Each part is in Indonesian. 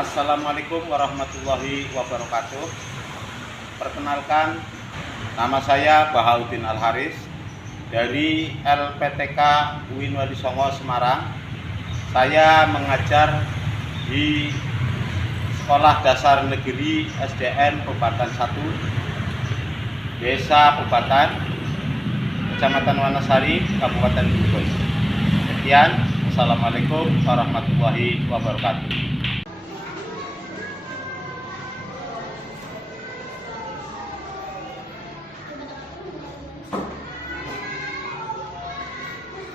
Assalamualaikum warahmatullahi wabarakatuh. Perkenalkan, nama saya Bahaudin Al-Haris dari LPTK UIN Wadisongo Semarang. Saya mengajar di Sekolah Dasar Negeri SDN Pebatan 1, Desa Pebatan, Kecamatan Wanasari, Kabupaten Bogor. Sekian, Assalamualaikum warahmatullahi wabarakatuh.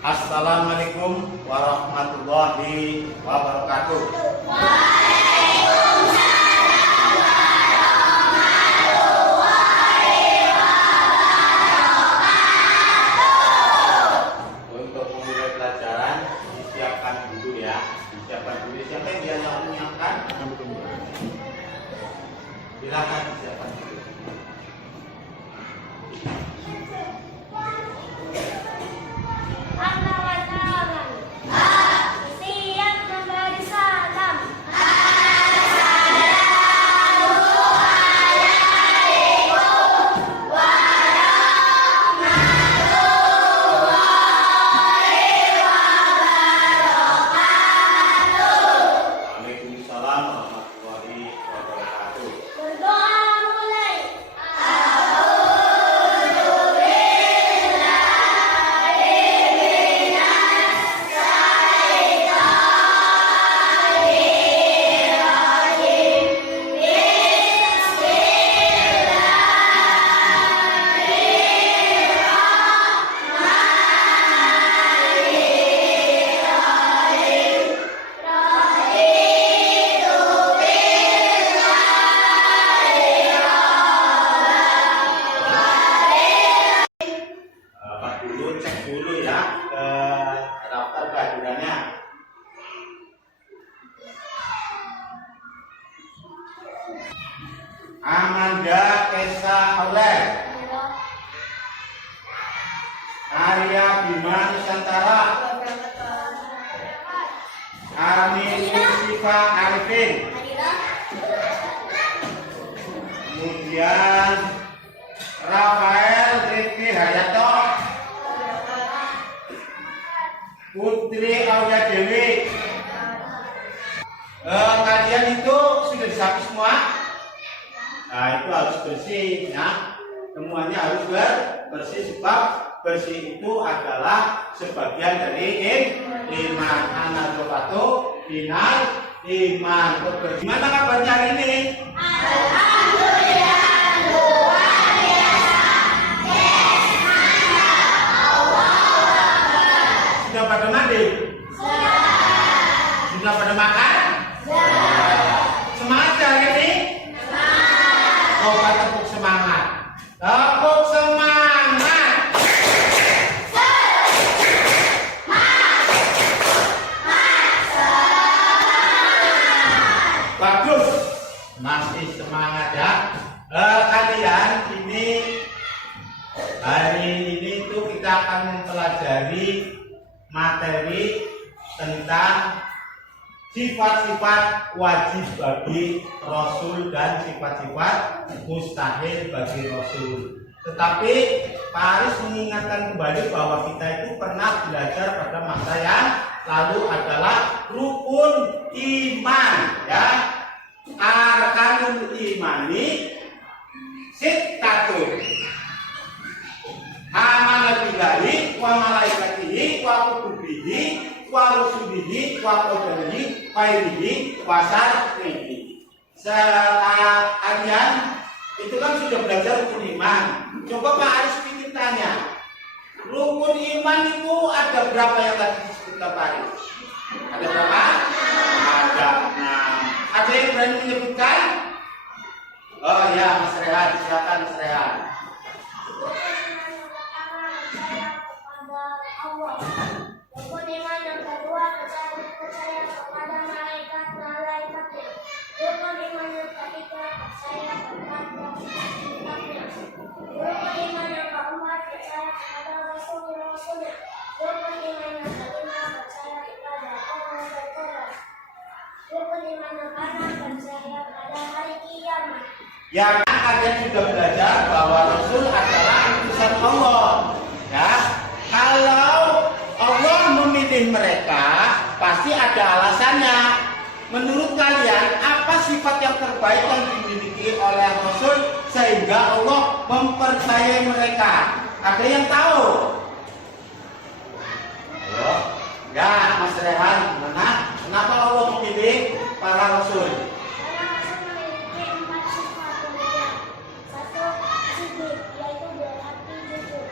Assalamualaikum warahmatullahi wabarakatuh. Untuk memulai pelajaran, disiapkan dulu ya. Disiapkan dulu. Siapa yang biasa menyiapkan? Silakan disiapkan dulu. Cek dulu ya ke daftar kehadirannya. Amanda Kesa Oleh, Arya Bima Nusantara, Armin Yusifa Arifin, kemudian Rafael Rifki Hayato, Putri Aulia Dewi. Kalian itu sudah disapu semua? Nah, itu harus bersih ya. Semuanya harus bersih, sebab bersih itu adalah sebagian dari iman. An-nadhofatu minal iman. Gimana kabarnya hari ini? Alhamdulillah. Sudah pada mandi? Sudah pada makan? Semangat hari ini? Semangat. Coba tepuk semangat. Tepuk semangat. Bagus. Masih semangat ya. Kalian ini hari ini tuh kita akan mempelajari materi tentang sifat-sifat wajib bagi Rasul dan sifat-sifat mustahil bagi Rasul. Tetapi Pak Aris mengingatkan kembali bahwa kita itu pernah belajar pada masa yang lalu adalah rukun iman ya. Arkanul imani sittatu. Amana billahi wa malaikatihi wa kutubihi wa rusulihi wa qadarihi wa irihi wa syar'ihi. Kalian itu kan sudah belajar rukun iman. Coba Pak Aris pikir tanya, rukun iman itu ada berapa yang tadi disebutkan Pak Aris? Ada berapa? Ada 6. Ada yang berani menyebutkan? Oh ya, Mas Rehan, silakan Mas Rehan. Rukun iman yang kedua percaya kepada malaikat-malaikatnya. Rukun iman yang ketiga percaya kepada kitabnya. Rukun iman yang keempat percaya kepada rasul-rasulnya. Rukun iman yang kelima percaya kepada Allah dan Tuhan. Rukun iman yang keenam Ya kan kalian sudah belajar bahwa Rasul adalah utusan Allah. Ya, kalau Allah memilih mereka, pasti ada alasannya. Menurut kalian, apa sifat yang terbaik yang dimiliki oleh Rasul sehingga Allah mempercayai mereka? Ada yang tahu? Ayo, ya Mas Rehan, gimana? Kenapa Allah memilih para Rasul? Karena Rasul memiliki 4 sifat kemudian. 1. Sidik, yaitu berarti jujur.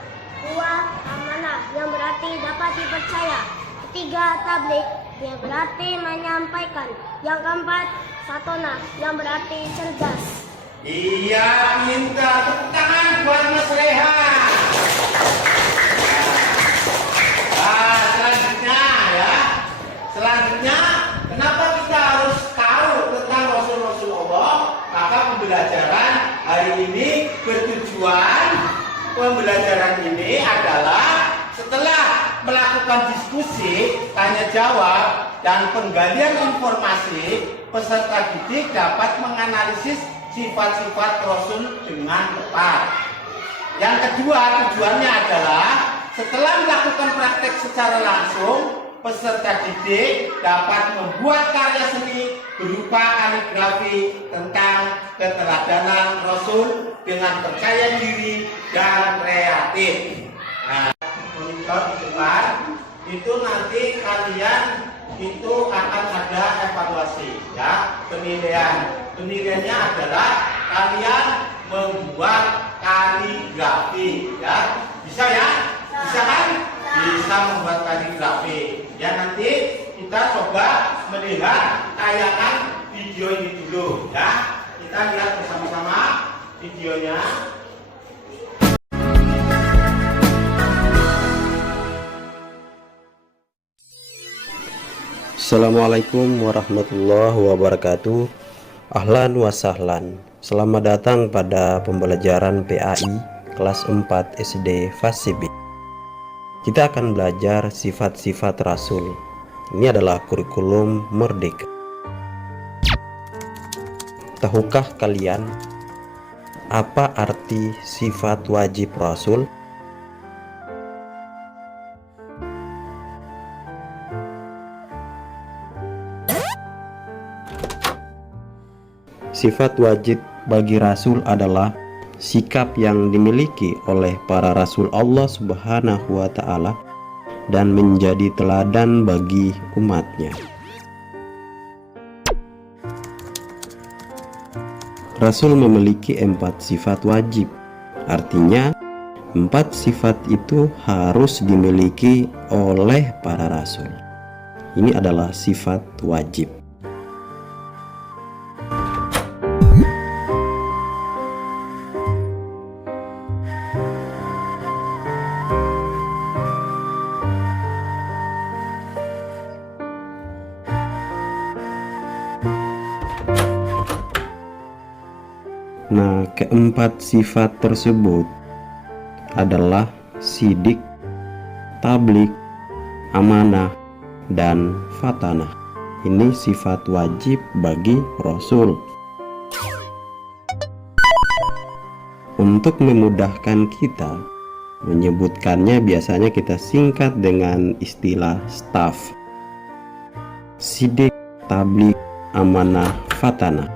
2. Amanah, yang berarti dapat dipercaya. 3. Tablik, yang berarti menyampaikan. Yang keempat, Fatona, yang berarti cerdas. Iya, minta tepuk tangan buat Mas Rehan. Nah, selanjutnya, kenapa kita harus tahu tentang Rasul-Rasul Allah? Maka pembelajaran hari ini bertujuan, pembelajaran ini adalah setelah melakukan diskusi, tanya jawab, dan penggalian informasi, peserta didik dapat menganalisis sifat-sifat Rasul dengan tepat. Yang kedua, tujuannya adalah setelah melakukan praktek secara langsung, peserta didik dapat membuat karya seni berupa kaligrafi tentang keteladanan Rasul dengan percaya diri dan kreatif. Nah, monitor di depan itu nanti kalian itu akan ada evaluasi, ya, penilaiannya adalah kalian membuat kaligrafi, ya, bisa ya, bisa kan, bisa membuat kaligrafi, ya. Nanti kita coba melihat tayangan video ini dulu, ya, kita lihat bersama-sama videonya. Assalamualaikum warahmatullahi wabarakatuh. Ahlan wa sahlan. Selamat datang pada pembelajaran PAI kelas 4 SD fase B. Kita akan belajar sifat-sifat Rasul. Ini adalah kurikulum merdeka. Tahukah kalian apa arti sifat wajib Rasul? Sifat wajib bagi Rasul adalah sikap yang dimiliki oleh para Rasul Allah Subhanahu wa Ta'ala dan menjadi teladan bagi umatnya. Rasul memiliki 4 sifat wajib, artinya 4 sifat itu harus dimiliki oleh para Rasul. Ini adalah sifat wajib. Nah, keempat sifat tersebut adalah sidik, tablik, amanah, dan fatanah. Ini sifat wajib bagi Rasul. Untuk memudahkan kita menyebutkannya, biasanya kita singkat dengan istilah staf. Sidik, tablik, amanah, fatanah.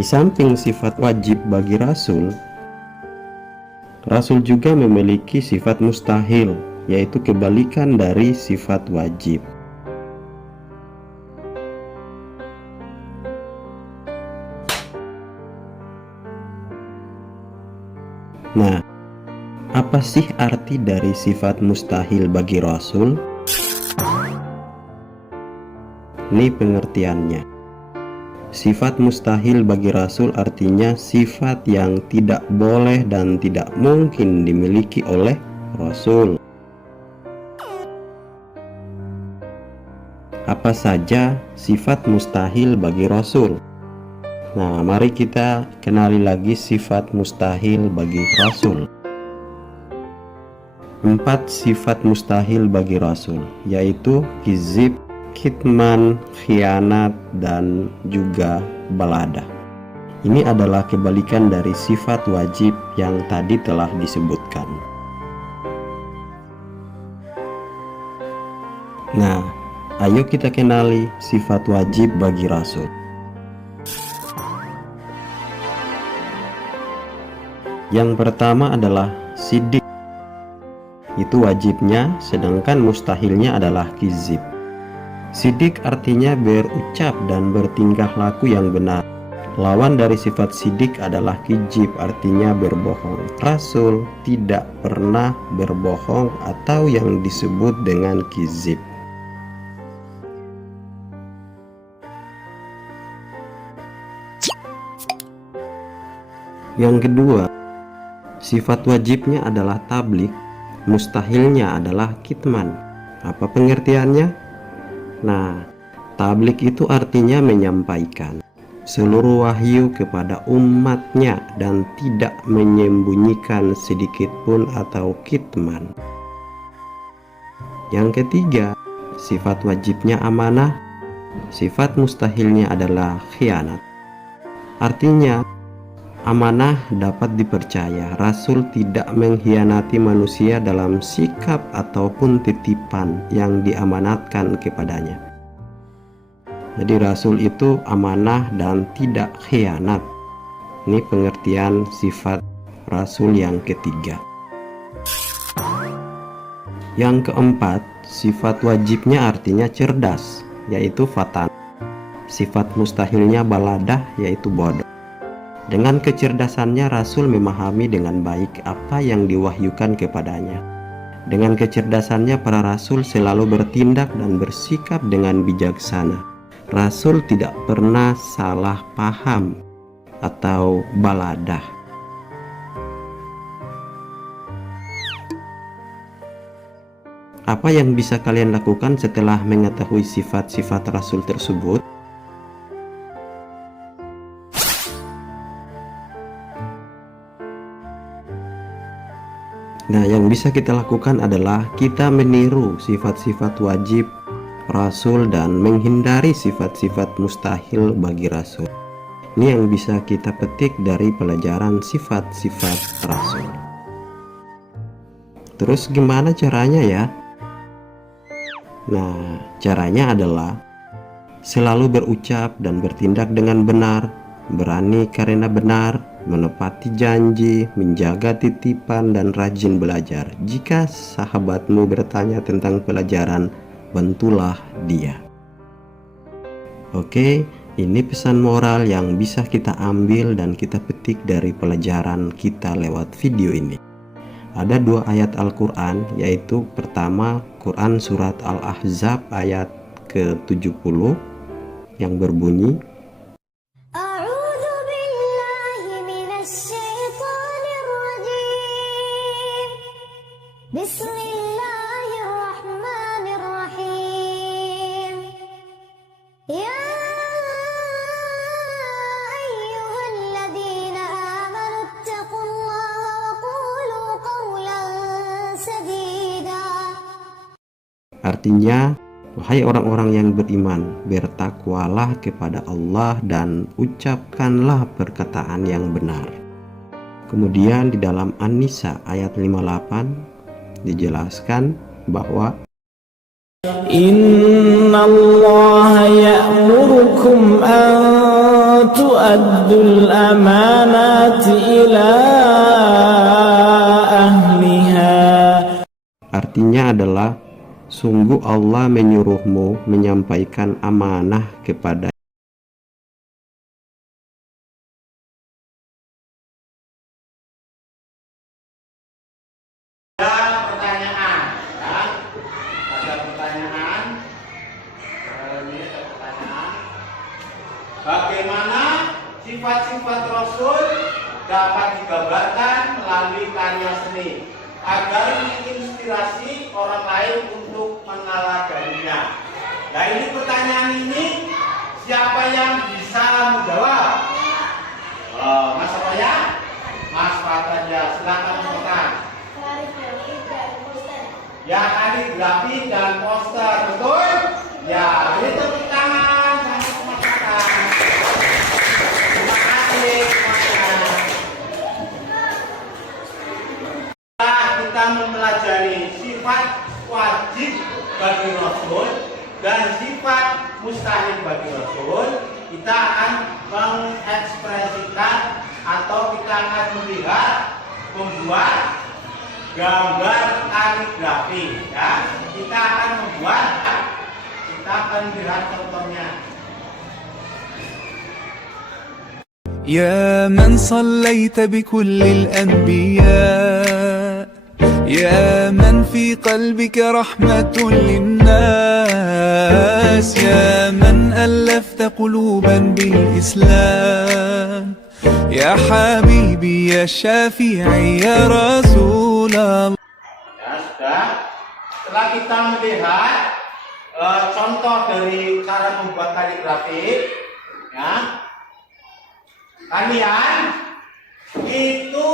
Di samping sifat wajib bagi Rasul, Rasul juga memiliki sifat mustahil, yaitu kebalikan dari sifat wajib. Nah, apa sih arti dari sifat mustahil bagi Rasul? Ini pengertiannya. Sifat mustahil bagi Rasul artinya sifat yang tidak boleh dan tidak mungkin dimiliki oleh Rasul. Apa saja sifat mustahil bagi Rasul? Nah, mari kita kenali lagi sifat mustahil bagi Rasul. 4 sifat mustahil bagi Rasul, yaitu kizib, kitman, khianat, dan juga baladah. Ini adalah kebalikan dari sifat wajib yang tadi telah disebutkan. Nah, ayo kita kenali sifat wajib bagi Rasul. Yang pertama adalah sidik. Itu wajibnya, sedangkan mustahilnya adalah kizib. Sidik artinya berucap dan bertingkah laku yang benar. Lawan dari sifat sidik adalah kizib, artinya berbohong. Rasul tidak pernah berbohong atau yang disebut dengan kizib. Yang kedua, sifat wajibnya adalah tablik, mustahilnya adalah kitman. Apa pengertiannya? Nah, tablik itu artinya menyampaikan seluruh wahyu kepada umatnya dan tidak menyembunyikan sedikit pun atau kitman. Yang ketiga, sifat wajibnya amanah, sifat mustahilnya adalah khianat. Artinya, amanah dapat dipercaya. Rasul tidak mengkhianati manusia dalam sikap ataupun titipan yang diamanatkan kepadanya. Jadi Rasul itu amanah dan tidak khianat. Ini pengertian sifat Rasul yang ketiga. Yang keempat, sifat wajibnya artinya cerdas, yaitu fatan. Sifat mustahilnya baladah, yaitu bodoh. Dengan kecerdasannya Rasul memahami dengan baik apa yang diwahyukan kepadanya. Dengan kecerdasannya para Rasul selalu bertindak dan bersikap dengan bijaksana. Rasul tidak pernah salah paham atau baladah. Apa yang bisa kalian lakukan setelah mengetahui sifat-sifat Rasul tersebut? Nah, yang bisa kita lakukan adalah kita meniru sifat-sifat wajib Rasul dan menghindari sifat-sifat mustahil bagi Rasul. Ini yang bisa kita petik dari pelajaran sifat-sifat Rasul. Terus gimana caranya ya? Nah, caranya adalah selalu berucap dan bertindak dengan benar, berani karena benar, menepati janji, menjaga titipan, dan rajin belajar. Jika sahabatmu bertanya tentang pelajaran, bantulah dia. Oke, ini pesan moral yang bisa kita ambil dan kita petik dari pelajaran kita lewat video ini. Ada dua ayat Al-Quran, yaitu pertama Quran surat Al-Ahzab ayat ke-70 yang berbunyi, Bismillahirrahmanirrahim. Ya ayyuhalladzina amanu ittaqullaha wa qulu qawlan sadida. artinya, wahai orang-orang yang beriman, bertakwalah kepada Allah dan ucapkanlah perkataan yang benar. Kemudian di dalam An-Nisa ayat 58 dijelaskan bahwa Innallaha ya'murukum an tu'addul amanati ila ahliha. artinya adalah sungguh Allah menyuruhmu menyampaikan amanah kepada. Bagaimana sifat-sifat Rasul dapat digambarkan melalui karya seni agar menginspirasi orang lain untuk meneladaninya. Nah, ini pertanyaan ini siapa yang bisa menjawab? Mas apa ya? Mas Fathia, silakan Mas Fathia. Ya, kaligrafi dan poster, betul? Ya, wajib bagi Rasul dan sifat mustahil bagi Rasul, kita akan mengekspresikan atau kita akan melihat membuat gambar kaligrafi ya. Kita akan lihat contohnya. يا من صليت بكل الأنبياء يا من في قلبك رحمة للناس يا من ألفت قلوبا بالإسلام يا حبيبي يا شافعي يا رسول الله. Ya sudah. Setelah kita melihat contoh dari cara membuat kaligrafi, ya, kalian itu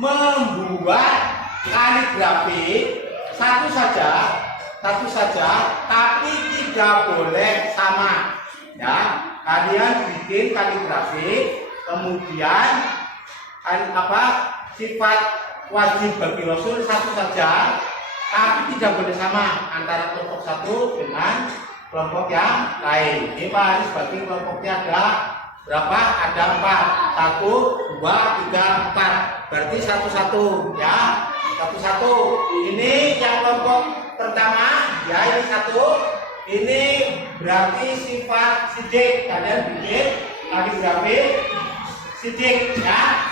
membuat kaligrafi satu saja, tapi tidak boleh sama. Ya, kalian bikin kaligrafi, kemudian sifat wajib bagi Rasul satu saja, tapi tidak boleh sama antara kelompok satu dengan kelompok yang lain. Ini Pak Haris bagi kelompoknya ada berapa? Ada 4. 1, 2, 3, 4. Berarti satu-satu ya. Satu-satu. Ini yang kelompok pertama ya, ini 1. Ini berarti sifat sidik. Kalian bikin kaligrafi sidik ya.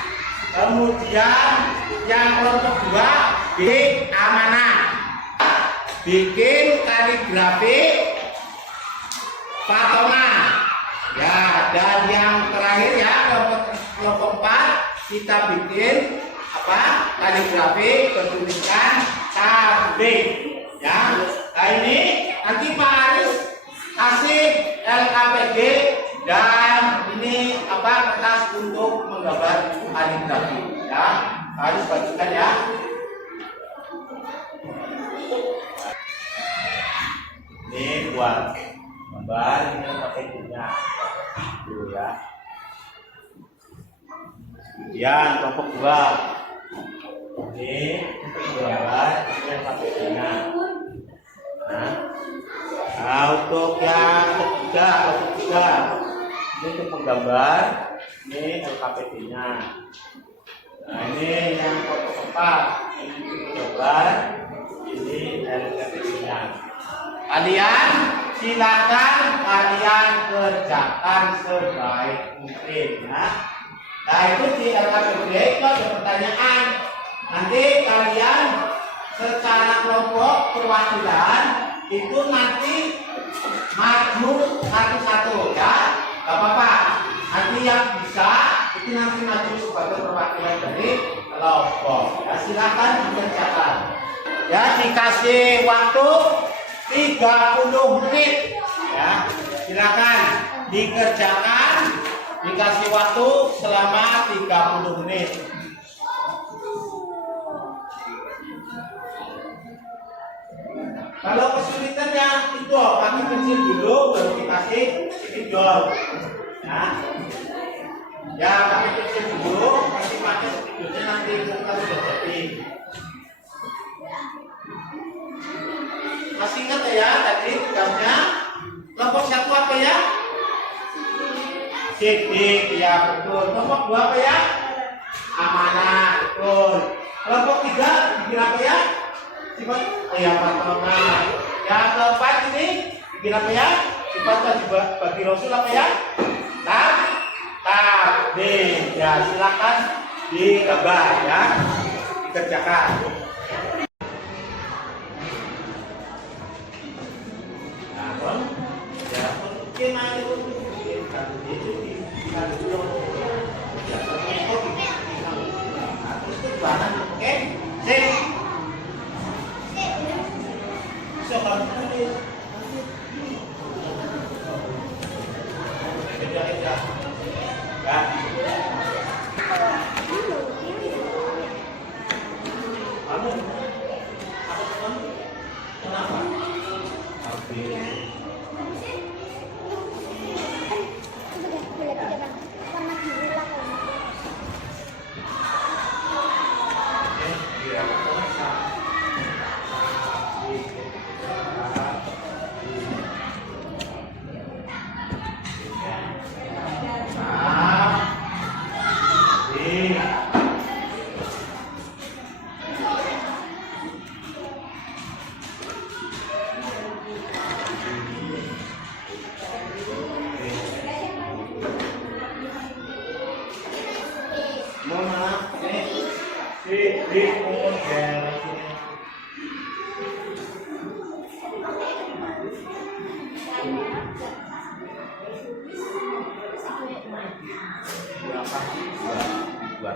Kemudian yang kelompok 2 bikin amanah. Bikin kaligrafi patongan. Ya, dan yang terakhir ya, kelompok 4 kita bikin kaligrafi bertuliskan tablik ya. Nah ini nanti Pak Haris kasih LKPG dan ini kertas untuk menggambar kaligrafi ya. Pak Haris bagikan ya. Ini buat gambar, ini pakai punya dulu ya. Kemudian kelompok 2 ini untuk gambar, ini yang pakai punya. Nah, untuk yang ketiga ini untuk menggambar, ini LKPD-nya. Nah, ini yang kelompok 4 ini untuk menggambar, ini LKPD-nya. Kalian silakan kalian kerjakan sebaik mungkin ya. Nah itu di LKPD itu ada pertanyaan. Nanti kalian secara kelompok perwakilan itu nanti maju satu-satu ya. Gak apa-apa. Nanti yang bisa itu nanti maju sebagai perwakilan dari kelompok. Ya silakan dikerjakan. Ya dikasih waktu 30 menit ya, silakan dikerjakan, dikasih waktu selama 30 menit. Kalau kesulitannya itu pakai pensil dulu baru dikasih spidol ya, pakai pensil dulu nanti pakai spidolnya nanti kita sudah jadi. Masih ingat ya tadi tugasnya? Kelompok 1 apa ya? Sidik ya betul. Kelompok 2 apa ya? Amanah betul. Kelompok 3 bikin apa ya? Sifat patongan. Yang keempat ini bikin apa ya? Sifat wajib bagi Rasul apa ya? Tablik ya, silakan digambar ya, dikerjakan.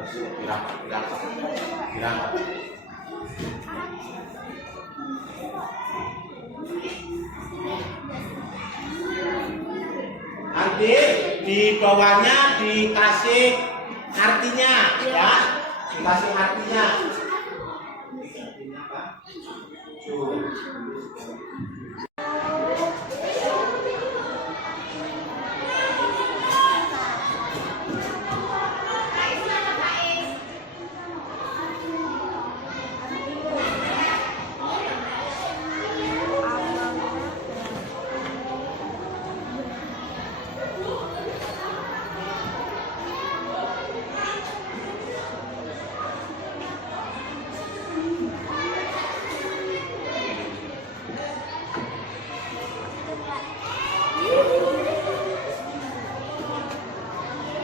Dirangkap. Nanti di bawahnya dikasih artinya, ya, dikasih artinya. Artinya apa?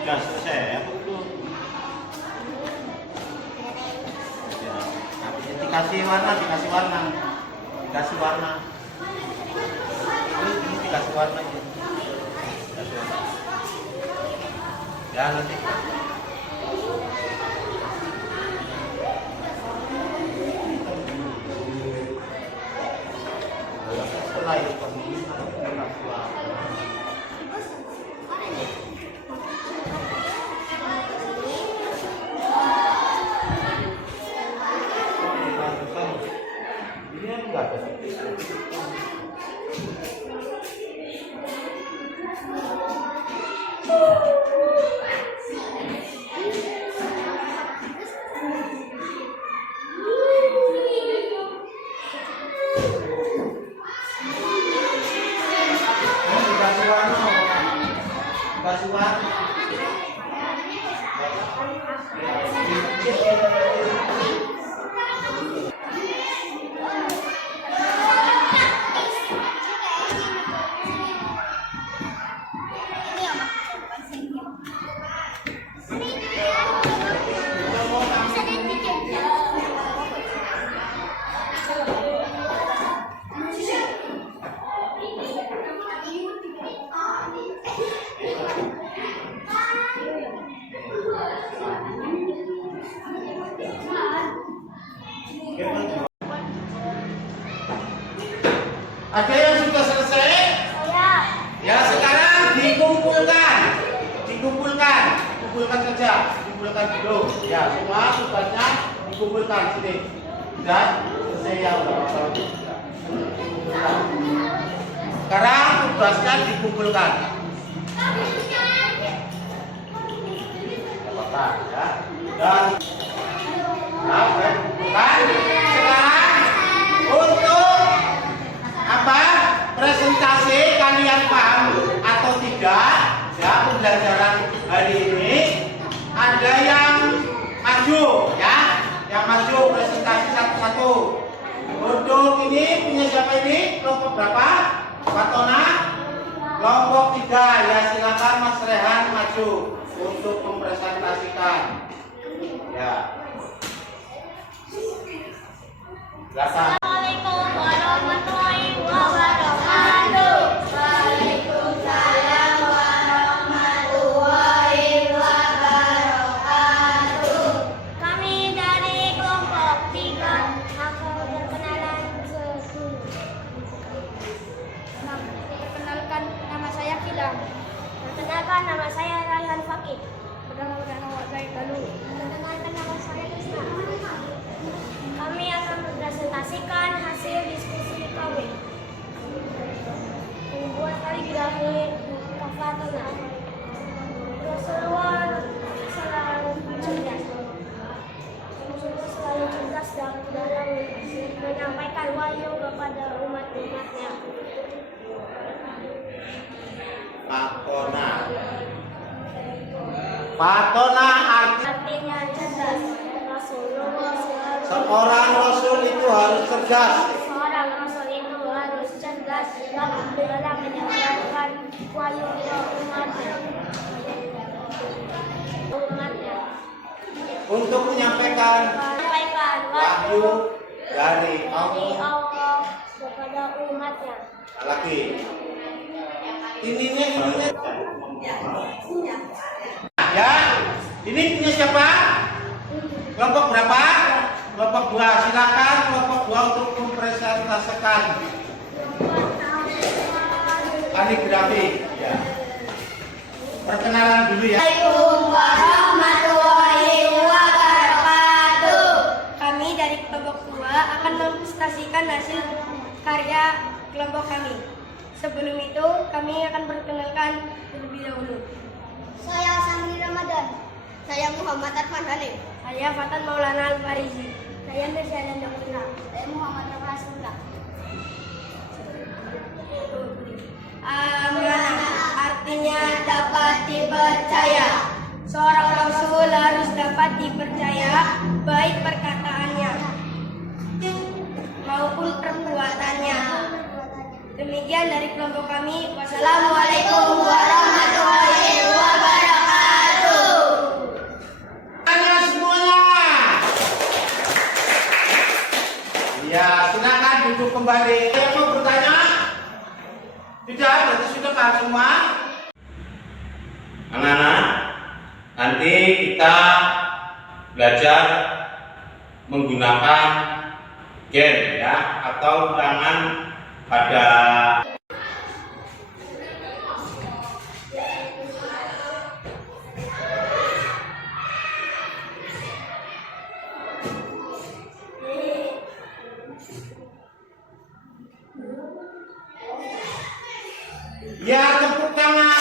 Sudah selesai ya, dikasih warna, ini dikasih warna aja. Ya nanti. Setelah itu ada yang sudah selesai? Ya, sekarang dikumpulkan saja, dulu. Ya, semua tugasnya dikumpulkan sini. Dan selesai ya udah. Sekarang tugasnya dikumpulkan. Apa ya? Dan sekarang untuk apa presentasi kalian paham atau tidak ya pembelajaran hari ini, ada yang maju ya, yang maju presentasi satu-satu. Untuk ini punya siapa ini? Kelompok berapa? Fatona? Kelompok 3 ya, silakan Mas Rehan maju untuk mempresentasikan ya. Silakan. Assalamualaikum warahmatullahi wabarakatuh. Waalaikumsalam warahmatullahi wabarakatuh. Kami dari kelompok 3 akan berkenalan dulu. Perkenalkan, nama saya Kilam. Perkenalkan, nama saya Raihan Fakih. Perkenalkan, nama saya Galuh. Perkenalkan, nama saya Krisna. Kami akan mempresentasikan hasil diskusi kami membuat kaligrafi Fatona. Rasulullah selalu cerdas. Rasulullah selalu cerdas dalam menyampaikan wahyu kepada umat-umatnya. Fatona Artinya cerdas. Rasulullah selalu seorang rasul itu harus cerdas. Seorang rasul itu harus cerdas dalam menyampaikan wahyu ke umatnya. Untuk menyampaikan wahyu dari Allah kepada umatnya. Lagi. Ini. Ya. Ini punya siapa? Kelompok berapa? Kelompok 2. Silakan kelompok 2 untuk mempresentasikan kaligrafi. Ya. Perkenalan dulu ya. Assalamualaikum warahmatullahi wabarakatuh. Kami dari kelompok 2 akan mempresentasikan hasil karya kelompok kami. Sebelum itu, kami akan perkenalkan terlebih dahulu. Saya Sandri Ramadan. Saya Muhammad Arfan Halim. Saya Fatan Maulana Al-Farizi. Saya Mirsyana Dakwina. Saya Muhammad Rasulullah. Amanah artinya dapat dipercaya. Seorang rasul harus dapat dipercaya, baik perkataannya maupun perbuatannya. Demikian dari kelompok kami. Wassalamualaikum warahmatullahi wabarakatuh. Tanya semuanya. Ya, silakan duduk kembali. Yang mau bertanya? Tidak, berarti sudah paham semua. Anak-anak, nanti kita belajar menggunakan game ya, atau ulangan pada ya, tepuk tangan.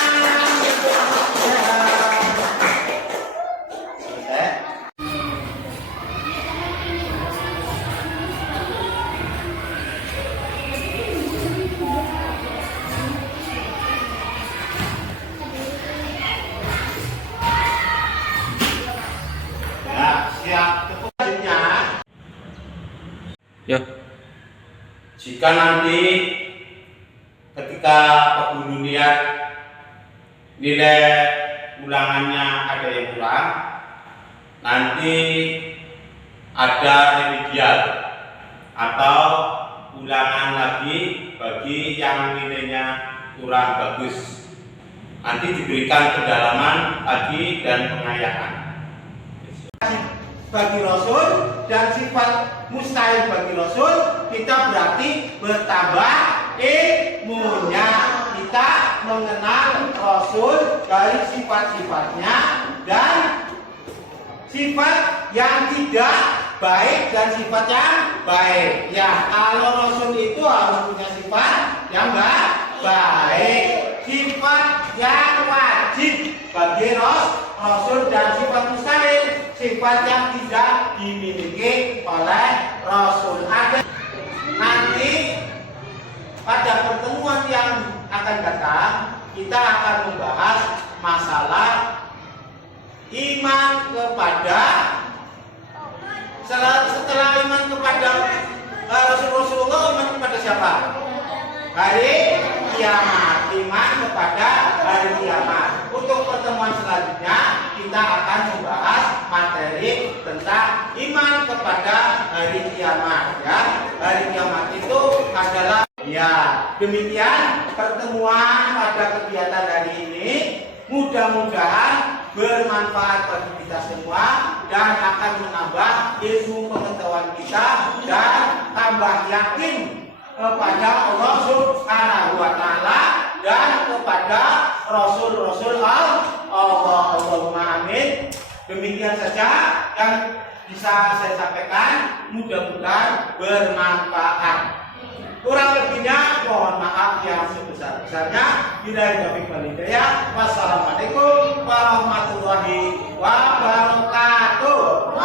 Ya, siap. Tepuk tangannya. Ya. Jika nanti ketika Pak Guru lihat nilai ulangannya ada yang kurang, nanti ada remedial atau ulangan lagi bagi yang nilainya kurang bagus. Nanti diberikan pendalaman lagi dan pengayaan. Bagi Rasul dan sifat mustahil bagi Rasul, kita berarti bertambah ilmunya. Kita mengenal Rasul dari sifat-sifatnya dan sifat yang tidak baik dan sifat yang baik. Ya, kalau Rasul itu harus punya sifat yang baik, sifat yang wajib bagi Rasul dan sifat mustahil, sifat yang tidak dimiliki oleh Rasul. Ada nanti pada pertemuan yang akan datang, kita akan membahas masalah iman kepada setelah iman kepada Rasulullah, iman kepada siapa? Hari kiamat. Iman kepada hari kiamat. Untuk pertemuan selanjutnya kita akan membahas materi tentang iman kepada hari kiamat. Ya, hari kiamat itu adalah, ya, demikian pertemuan pada kegiatan hari ini. Mudah-mudahan bermanfaat bagi kita semua dan akan menambah ilmu pengetahuan kita dan tambah yakin kepada Allah Subhanahu wa taala dan kepada Rasul-Rasul Allah. Allahumma amin. Demikian saja yang bisa saya sampaikan, mudah-mudahan bermanfaat. Kurang lebihnya mohon maaf yang sebesar-besarnya. Billahi taufiq wal hidayah. Wassalamualaikum warahmatullahi wabarakatuh.